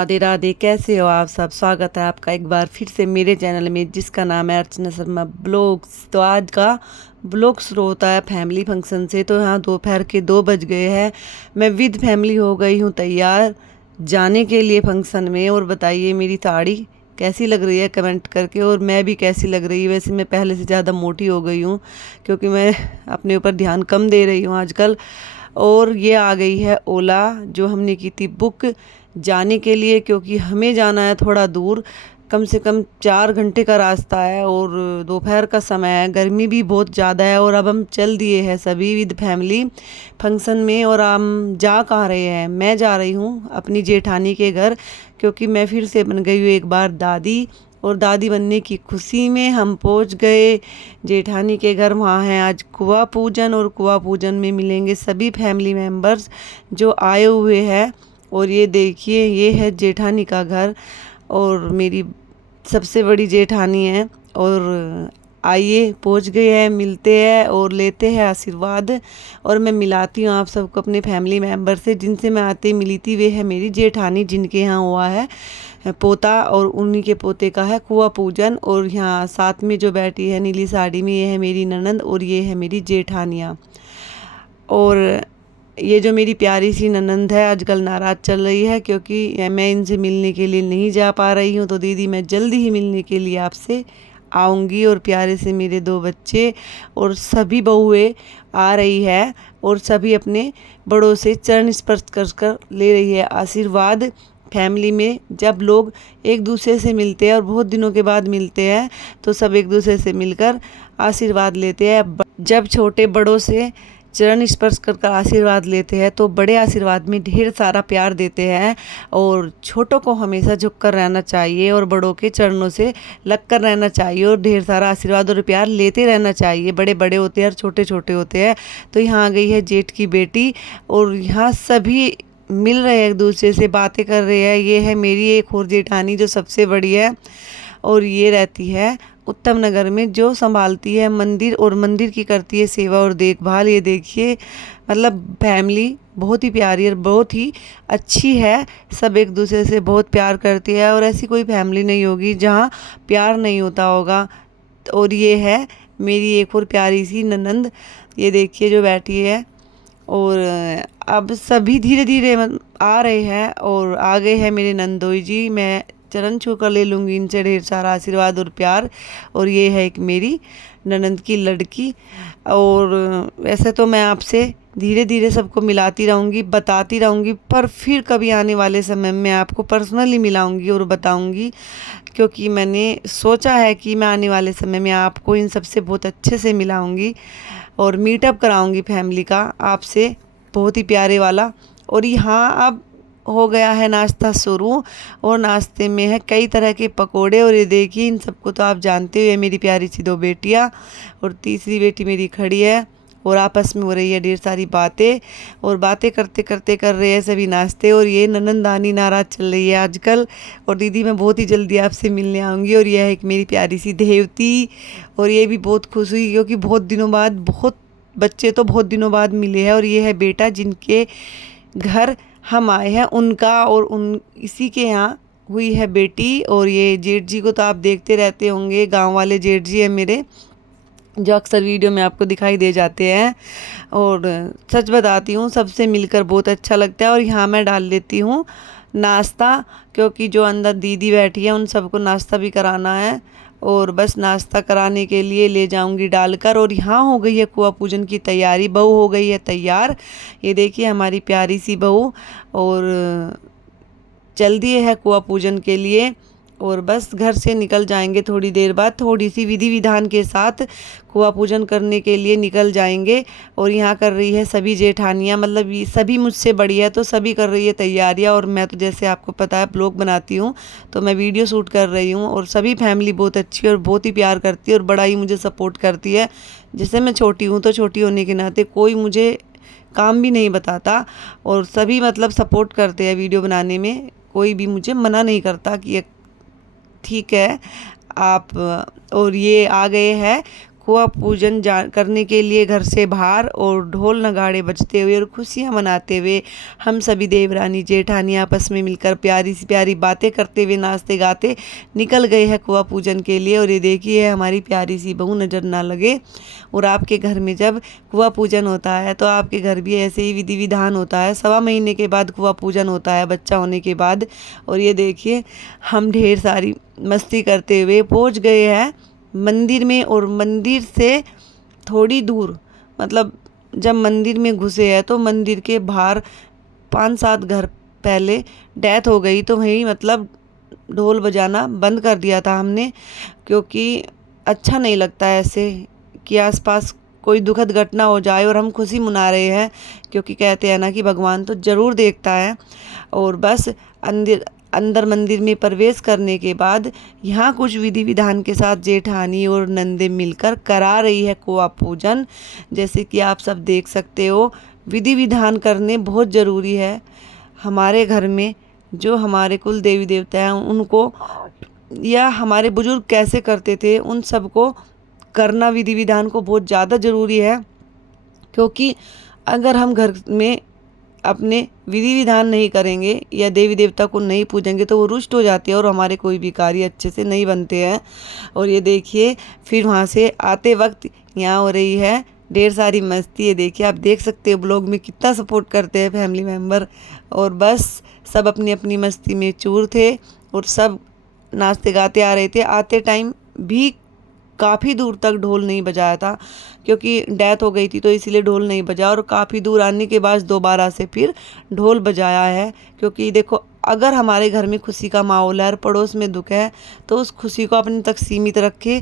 राधे राधे, कैसे हो आप सब। स्वागत है आपका एक बार फिर से मेरे चैनल में जिसका नाम है अर्चना शर्मा ब्लॉग्स। तो आज का ब्लॉग शुरू होता है फैमिली फंक्शन से। तो यहाँ दोपहर के 2 बज गए हैं। मैं विद फैमिली हो गई हूँ तैयार जाने के लिए फंक्शन में। और बताइए मेरी साड़ी कैसी लग रही है कमेंट करके, और मैं भी कैसी लग रही है। वैसे मैं पहले से ज़्यादा मोटी हो गई हूँ क्योंकि मैं अपने ऊपर ध्यान कम दे रही हूँ आजकल। और ये आ गई है ओला जो हमने की थी बुक जाने के लिए, क्योंकि हमें जाना है थोड़ा दूर, कम से कम 4 घंटे का रास्ता है और दोपहर का समय है, गर्मी भी बहुत ज़्यादा है। और अब हम चल दिए हैं सभी विद फैमिली फंक्शन में। और हम जा कहाँ रहे हैं, मैं जा रही हूँ अपनी जेठानी के घर, क्योंकि मैं फिर से बन गई हूँ एक बार दादी। और दादी बनने की खुशी में हम पहुंच गए जेठानी के घर। वहाँ है आज कुआं पूजन, और कुआं पूजन में मिलेंगे सभी फैमिली मेम्बर्स जो आए हुए हैं। और ये देखिए ये है जेठानी का घर, और मेरी सबसे बड़ी जेठानी है। और आइए पहुंच गए हैं, मिलते हैं और लेते हैं आशीर्वाद। और मैं मिलाती हूँ आप सबको अपने फैमिली मेम्बर से जिनसे मैं आते मिली थी। वे है मेरी जेठानी जिनके यहाँ हुआ है पोता, और उन्हीं के पोते का है कुआं पूजन। और यहाँ साथ में जो बैठी है नीली साड़ी में, ये है मेरी ननंद और ये है मेरी जेठानियाँ। और ये जो मेरी प्यारी सी ननंद है आजकल नाराज़ चल रही है क्योंकि मैं इनसे मिलने के लिए नहीं जा पा रही हूँ। तो दीदी मैं जल्दी ही मिलने के लिए आपसे आऊँगी। और प्यारे से मेरे 2 बच्चे और सभी बहुएं आ रही है, और सभी अपने बड़ों से चरण स्पर्श कर कर ले रही है आशीर्वाद। फैमिली में जब लोग एक दूसरे से मिलते हैं और बहुत दिनों के बाद मिलते हैं तो सब एक दूसरे से मिलकर आशीर्वाद लेते हैं। जब छोटे बड़ों से चरण स्पर्श कर आशीर्वाद लेते हैं तो बड़े आशीर्वाद में ढेर सारा प्यार देते हैं। और छोटों को हमेशा झुक कर रहना चाहिए और बड़ों के चरणों से लग कर रहना चाहिए, और ढेर सारा आशीर्वाद और प्यार लेते रहना चाहिए। बड़े बड़े होते हैं और छोटे छोटे होते हैं। तो यहाँ आ गई है जेठ की बेटी, और यहाँ सभी मिल रहे हैं, एक दूसरे से बातें कर रहे हैं। ये है मेरी एक और जेठानी जो सबसे बड़ी है, और ये रहती है उत्तम नगर में, जो संभालती है मंदिर और मंदिर की करती है सेवा और देखभाल। ये देखिए मतलब फैमिली बहुत ही प्यारी और बहुत ही अच्छी है। सब एक दूसरे से बहुत प्यार करती है, और ऐसी कोई फैमिली नहीं होगी जहाँ प्यार नहीं होता होगा। और ये है मेरी एक और प्यारी सी ननंद, ये देखिए जो बैठी है। और अब सभी धीरे धीरे आ रहे हैं, और आ गए हैं मेरे नंदोई जी। मैं चरण छू कर ले लूँगी इनसे ढेर सारा आशीर्वाद और प्यार। और ये है एक मेरी ननंद की लड़की। और वैसे तो मैं आपसे धीरे धीरे सबको मिलाती रहूँगी, बताती रहूँगी, पर फिर कभी आने वाले समय में आपको पर्सनली मिलाऊँगी और बताऊँगी, क्योंकि मैंने सोचा है कि मैं आने वाले समय में आपको इन सबसे बहुत अच्छे से मिलाऊँगी और मीटअप कराऊँगी फैमिली का आपसे, बहुत ही प्यारे वाला। और यहाँ अब हो गया है नाश्ता शुरू, और नाश्ते में है कई तरह के पकोड़े। और ये देखिए इन सबको तो आप जानते हो, ये मेरी प्यारी सी 2 बेटियाँ और तीसरी बेटी मेरी खड़ी है, और आपस में हो रही है ढेर सारी बातें। और बातें करते करते कर रहे हैं सभी नाश्ते। और ये ननंदानी नाराज़ चल रही है आजकल। और दीदी मैं बहुत ही जल्दी आपसे मिलने आऊँगी। और यह है एक मेरी प्यारी सी देवती, और ये भी बहुत खुश हुई क्योंकि बहुत दिनों बाद, बहुत बच्चे तो बहुत दिनों बाद मिले हैं। और ये है बेटा जिनके घर हम आए हैं उनका, और उन इसी के यहाँ हुई है बेटी। और ये जेठ जी को तो आप देखते रहते होंगे, गांव वाले जेठ जी हैं मेरे, जो अक्सर वीडियो में आपको दिखाई दे जाते हैं। और सच बताती हूँ सबसे मिलकर बहुत अच्छा लगता है। और यहाँ मैं डाल लेती हूँ नाश्ता, क्योंकि जो अंदर दीदी बैठी है उन सबको नाश्ता भी कराना है, और बस नाश्ता कराने के लिए ले जाऊंगी डालकर। और यहाँ हो गई है कुआं पूजन की तैयारी, बहू हो गई है तैयार। ये देखिए हमारी प्यारी सी बहू, और चल दिए है कुआं पूजन के लिए। और बस घर से निकल जाएंगे थोड़ी देर बाद, थोड़ी सी विधि विधान के साथ कुआं पूजन करने के लिए निकल जाएंगे। और यहाँ कर रही है सभी जेठानियाँ, मतलब ये सभी मुझसे बड़ी है तो सभी कर रही है तैयारियाँ। और मैं तो जैसे आपको पता है ब्लॉग बनाती हूँ तो मैं वीडियो शूट कर रही हूँ। और सभी फैमिली बहुत अच्छी है और बहुत ही प्यार करती है, और बड़ा ही मुझे सपोर्ट करती है। जैसे मैं छोटी हूँ तो छोटी होने के नाते कोई मुझे काम भी नहीं बताता, और सभी मतलब सपोर्ट करते हैं वीडियो बनाने में। कोई भी मुझे मना नहीं करता कि ठीक है आप। और ये आ गए हैं कुआं पूजन करने के लिए घर से बाहर, और ढोल नगाड़े बजते हुए और खुशियाँ मनाते हुए हम सभी देवरानी जेठानी आपस में मिलकर प्यारी सी प्यारी बातें करते हुए नाचते गाते निकल गए हैं कुआं पूजन के लिए। और ये देखिए हमारी प्यारी सी बहू नज़र ना लगे। और आपके घर में जब कुआं पूजन होता है तो आपके घर भी ऐसे ही विधि विधान होता है। 1.25 महीने के बाद कुआं पूजन होता है बच्चा होने के बाद। और ये देखिए हम ढेर सारी मस्ती करते हुए पहुँच गए हैं मंदिर में। और मंदिर से थोड़ी दूर, मतलब जब मंदिर में घुसे हैं तो मंदिर के बाहर 5-7 घर पहले डेथ हो गई, तो वहीं मतलब ढोल बजाना बंद कर दिया था हमने, क्योंकि अच्छा नहीं लगता है ऐसे कि आसपास कोई दुखद घटना हो जाए और हम खुशी मना रहे हैं, क्योंकि कहते हैं ना कि भगवान तो ज़रूर देखता है। और बस अंदर मंदिर में प्रवेश करने के बाद यहाँ कुछ विधि विधान के साथ जेठानी और नंदे मिलकर करा रही है कुआं पूजन। जैसे कि आप सब देख सकते हो, विधि विधान करने बहुत ज़रूरी है। हमारे घर में जो हमारे कुल देवी देवता हैं उनको, या हमारे बुजुर्ग कैसे करते थे, उन सबको करना विधि विधान को बहुत ज़्यादा ज़रूरी है। क्योंकि अगर हम घर में अपने विधि विधान नहीं करेंगे या देवी देवता को नहीं पूजेंगे तो वो रुष्ट हो जाते हैं और हमारे कोई भी कार्य अच्छे से नहीं बनते हैं। और ये देखिए फिर वहाँ से आते वक्त यहाँ हो रही है ढेर सारी मस्ती। ये देखिए आप देख सकते हो ब्लॉग में कितना सपोर्ट करते हैं फैमिली मेम्बर। और बस सब अपनी अपनी मस्ती में चूर थे और सब नाचते गाते आ रहे थे। आते टाइम भी काफ़ी दूर तक ढोल नहीं बजाया था, क्योंकि डेथ हो गई थी तो इसलिए ढोल नहीं बजा। और काफ़ी दूर आने के बाद दोबारा से फिर ढोल बजाया है, क्योंकि देखो अगर हमारे घर में खुशी का माहौल है और पड़ोस में दुख है तो उस खुशी को अपने तक सीमित रखे।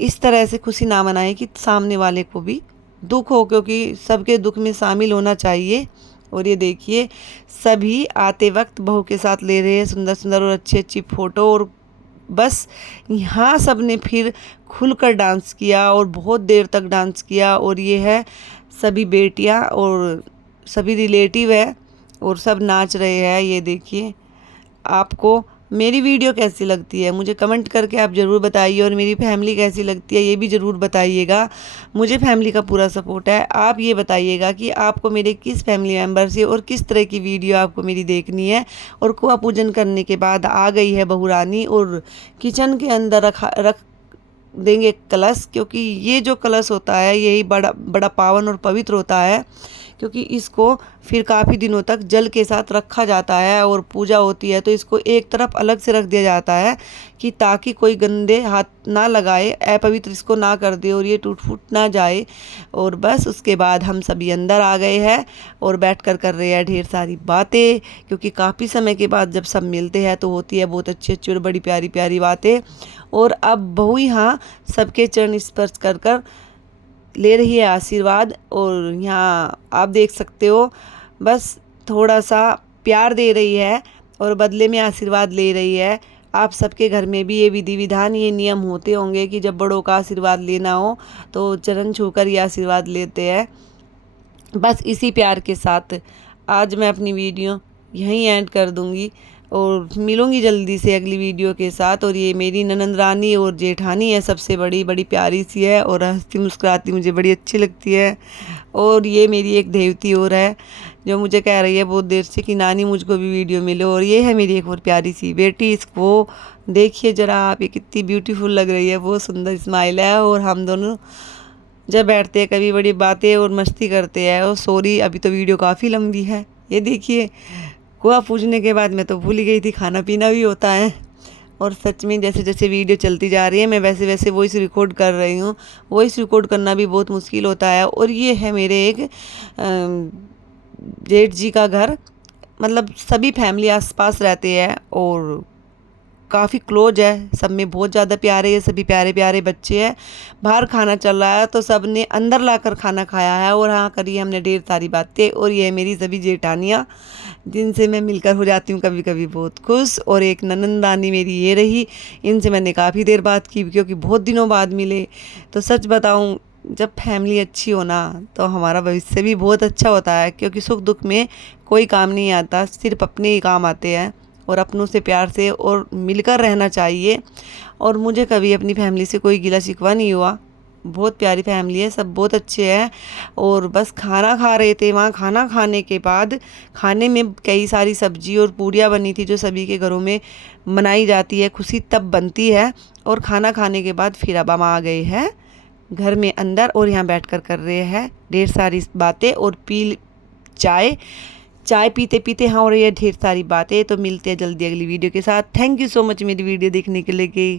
इस तरह से खुशी ना मनाएं कि सामने वाले को भी दुख हो, क्योंकि सबके दुख में शामिल होना चाहिए। और ये देखिए सभी आते वक्त बहू के साथ ले रहे हैं सुंदर सुंदर और अच्छी अच्छी फ़ोटो। और बस यहाँ सब ने फिर खुलकर डांस किया और बहुत देर तक डांस किया। और ये है सभी बेटियाँ और सभी रिलेटिव है और सब नाच रहे हैं। ये देखिए आपको मेरी वीडियो कैसी लगती है मुझे कमेंट करके आप ज़रूर बताइए, और मेरी फैमिली कैसी लगती है ये भी ज़रूर बताइएगा। मुझे फैमिली का पूरा सपोर्ट है। आप ये बताइएगा कि आपको मेरे किस फैमिली मेम्बर से और किस तरह की वीडियो आपको मेरी देखनी है। और कुआं पूजन करने के बाद आ गई है बहू रानी और किचन के अंदर रख देंगे कलश, क्योंकि ये जो कलश होता है यही बड़ा बड़ा पावन और पवित्र होता है, क्योंकि इसको फिर काफ़ी दिनों तक जल के साथ रखा जाता है और पूजा होती है। तो इसको एक तरफ अलग से रख दिया जाता है कि ताकि कोई गंदे हाथ ना लगाए, अपवित्र इसको ना कर दे और ये टूट फूट ना जाए। और बस उसके बाद हम सभी अंदर आ गए हैं और बैठकर कर रहे हैं ढेर सारी बातें, क्योंकि काफ़ी समय के बाद जब सब मिलते हैं तो होती है बहुत अच्छी अच्छी और बड़ी प्यारी प्यारी बातें। और अब बहू यहाँ सबके चरण स्पर्श कर कर ले रही है आशीर्वाद। और यहाँ आप देख सकते हो बस थोड़ा सा प्यार दे रही है और बदले में आशीर्वाद ले रही है। आप सबके घर में भी ये विधि विधान ये नियम होते होंगे कि जब बड़ों का आशीर्वाद लेना हो तो चरण छूकर ये आशीर्वाद लेते हैं। बस इसी प्यार के साथ आज मैं अपनी वीडियो यहीं एंड कर दूँगी और मिलूँगी जल्दी से अगली वीडियो के साथ। और ये मेरी ननंद रानी और जेठानी है, सबसे बड़ी बड़ी प्यारी सी है और हंसती मुस्कुराती मुझे बड़ी अच्छी लगती है। और ये मेरी एक देवती और है जो मुझे कह रही है बहुत देर से कि नानी मुझको भी वीडियो मिलो। और ये है मेरी एक और प्यारी सी बेटी, इसको देखिए ज़रा आप, ये कितनी ब्यूटीफुल लग रही है, बहुत सुंदर स्माइल है। और हम दोनों जब बैठते हैं कभी बड़ी बातें और मस्ती करते हैं। और सॉरी अभी तो वीडियो काफ़ी लंबी है। ये देखिए कुआं पूजने के बाद मैं तो भूल ही गई थी खाना पीना भी होता है। और सच में जैसे जैसे वीडियो चलती जा रही है मैं वैसे वैसे वॉइस रिकॉर्ड कर रही हूँ। वॉइस रिकॉर्ड करना भी बहुत मुश्किल होता है। और ये है मेरे एक जेठ जी का घर, मतलब सभी फैमिली आसपास रहते हैं और काफ़ी क्लोज है, सब में बहुत ज़्यादा प्यारे है, सभी प्यारे प्यारे बच्चे हैं। बाहर खाना चल रहा है तो सब ने अंदर लाकर खाना खाया है और हाँ करी हमने ढेर सारी बातें। और ये है मेरी सभी जेठानियाँ जिनसे मैं मिलकर हो जाती हूँ कभी कभी बहुत खुश। और एक ननंदानी मेरी ये रही, इनसे मैंने काफ़ी देर बात की क्योंकि बहुत दिनों बाद मिले। तो सच बताऊँ जब फैमिली अच्छी हो ना तो हमारा भविष्य भी बहुत अच्छा होता है, क्योंकि सुख दुख में कोई काम नहीं आता, सिर्फ अपने ही काम आते हैं। और अपनों से प्यार से और मिलकर रहना चाहिए। और मुझे कभी अपनी फैमिली से कोई गिला शिकवा नहीं हुआ, बहुत प्यारी फैमिली है, सब बहुत अच्छे हैं। और बस खाना खा रहे थे वहाँ। खाना खाने के बाद खाने में कई सारी सब्जी और पूड़ियाँ बनी थी, जो सभी के घरों में मनाई जाती है, खुशी तब बनती है। और खाना खाने के बाद फिर अब हम आ गए हैं घर में अंदर, और यहाँ बैठकर कर रहे हैं ढेर सारी बातें और पी चाय। चाय पीते पीते हाँ, और ये ढेर सारी बातें। तो मिलते हैं जल्दी अगली वीडियो के साथ। थैंक यू सो मच मेरी वीडियो देखने के लिए।